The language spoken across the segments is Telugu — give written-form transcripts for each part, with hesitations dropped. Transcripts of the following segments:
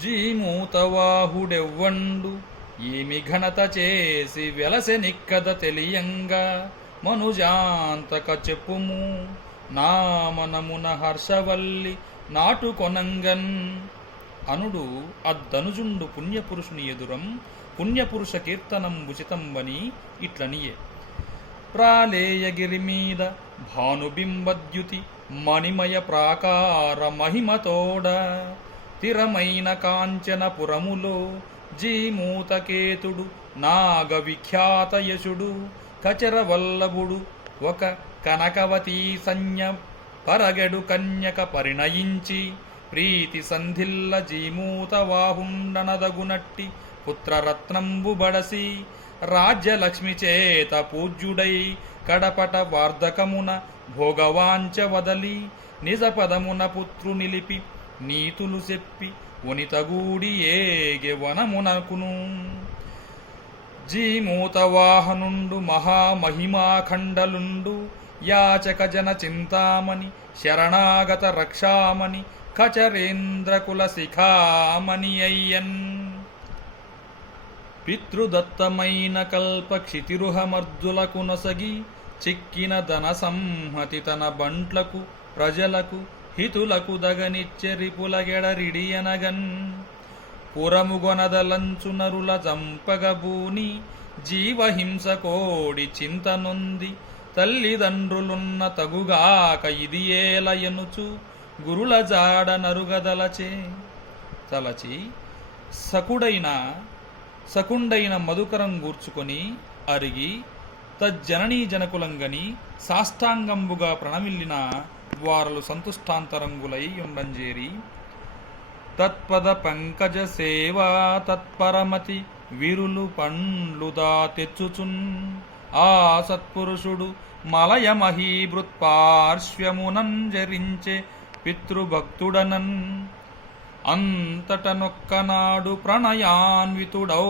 జీమూతవాహుడెవ్వండు ఏమి ఘనత చేసి వెలసెనిక్కద తెలియంగా మనుజాంతక చెప్పుము నా మనమున హర్షవల్లి నాటుకొనంగన్ అనుడు అద్దనుజుండు పుణ్యపురుషుని ఎదురం పుణ్యపురుష కీర్తనం ఉచితంబని ఇట్లనియే. ప్రాళేయగిరి మీద భానుబింబద్యుతి మణిమయ ప్రాకార మహిమతోడ తిరమైన కాంచనపురములో జీమూతకేతుడు నాగ విఖ్యాత యశుడు కచరవల్లభుడు ఒక కనకవతీ సన్య పరగెడు కన్యక పరిణయించి ప్రీతి సంధిల్ల జీమూతవాహుండనదగునట్టి పుత్రరత్నంబు బడసి రాజ్యలక్ష్మి చేత పూజ్యుడై కడపట వార్ధకమున భోగవాంచ వదలి నిజపదమున పుత్రు నిలిపి నీతులు చెప్పి వనితగూడి ఏగె వనమునకును. జీమూతవాహనుండు మహామహిమాఖండలుండు యాచక జన చింతామణి శరణాగత రక్షామణి కచరేంద్రకుల శిఖామణి అయ్యన్. పితృదత్తమైన కల్ప క్షితిరుహమర్జులకు నొసగి చిక్కిన ధన సంహతి తన బంట్లకు ప్రజలకు హితులకు దగనిచ్చెరిపులగెడరిడియనగన్. పురముగొనదలంచు నరుల జంపగబూని జీవహింస కోడి చింతనొంది తల్లిదండ్రులున్న తగుగాక ఇది ఏలయనుచు గురుల జాడ నరుగదలచే తలచి సకుండైన మధుకరం గూర్చుకొని అరిగి తజ్జననీ జనకులంగని సాష్టాంగంబుగా ప్రణమిల్లిన వారలు సంతుష్టాంతరంగులై ఉండంజేరి తత్పద పంకజ సేవా తత్పరమతి వీరులు పండ్లుదా తెచ్చుచున్ ఆ సత్పురుషుడు మలయమహీభృత్పార్శ్వమునంజరించే పితృభక్తుడనన్. అంతటనొక్కనాడు ప్రణయాన్వితుడౌ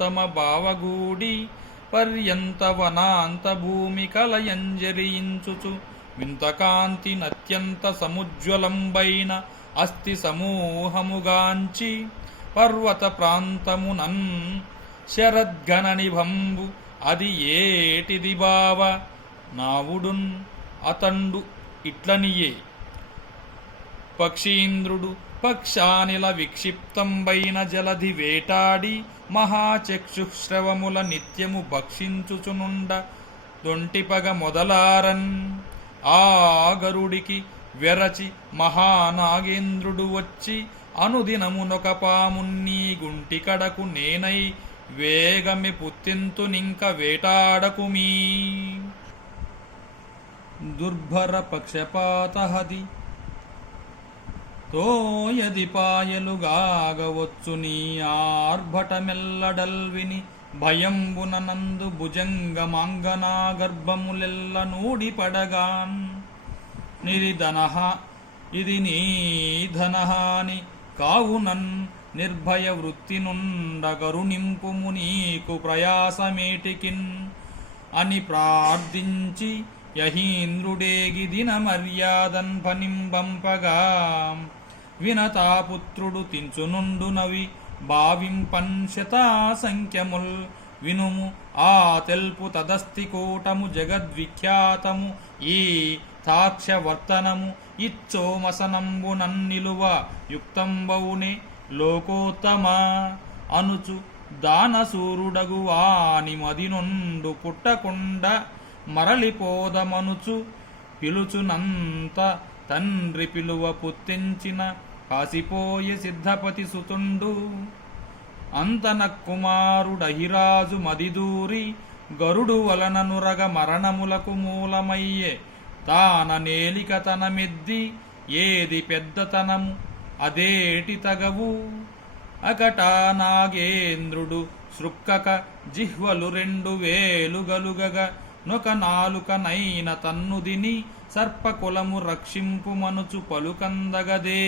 తమ భావగూడి పర్యంతవనాంత భూమి కలయంజరించుచు వింతకాంతి నత్యంత సముజ్వలంబైన అస్థి సమూహముగాంచి పర్వత ప్రాంతమునన్ శరద్గణ నిభంబు అది ఏటిది బావ నావుడున్ అతండు ఇట్లనియే. పక్షీంద్రుడు పక్షానిల విక్షిప్తంబైన జలధి వేటాడి మహాచక్షుశ్రవముల నిత్యము భక్షించుచునుండ దొంటిపగ మొదలారన్. ఆ గరుడికి వెరచి మహానాగేంద్రుడు వచ్చి అనుదినమునొక పామున్నీ గుంటి కడకు నేనై వేగమి పుత్తింతునింక వేటాడకుమీ. దుర్భర పక్షపాతహది తోయది పాయలుగాగవచ్చు నీ ఆర్భటమెల్లడల్విని భయంబున నందు భుజంగమాంగనా గర్భములెల్ల నూడిపడగాన్. నిరిధనహ ఇది నీ ధనహాని కావునన్ నిర్భయ వృత్తి నుండగరునింపుము నీకు ప్రయాసమేటికిన్ అని ప్రార్థించి యహీంద్రుడేగి దిన మర్యాదన్ పనింబంపగా వినతాపుత్రుడు తించునుండునవి భావింపన్ శతాసంఖ్యముల్ వినుము ఆ తెల్పు తదస్తి కూటము జగద్విఖ్యాతము ఈ తాక్ష్యవర్తనము ఇచ్చోమసనంబు నన్నిలువ యుక్తంబౌనే లోకోత్తమ అనుచు దానసూరుడగు వాని మదినుండు పుట్టకుండ మరలిపోదమనుచు పిలుచునంత తండ్రి పిలువ పుత్తించిన కాసిపోయే సిద్ధపతి సుతుండు. అంతన కుమారుడహిరాజు మదిదూరి గరుడు వలననురగ మరణములకు మూలమయ్యే తాన నేలిక తన మెద్ది ఏది పెద్దతనము అదేటి తగవు. అకటా నాగేంద్రుడు సృక్కక జిహ్వలు 2000 గలుగగ నొక నాలుకనైన తన్నుదిని సర్పకులము రక్షింపుమనుచు పలుకందగదే.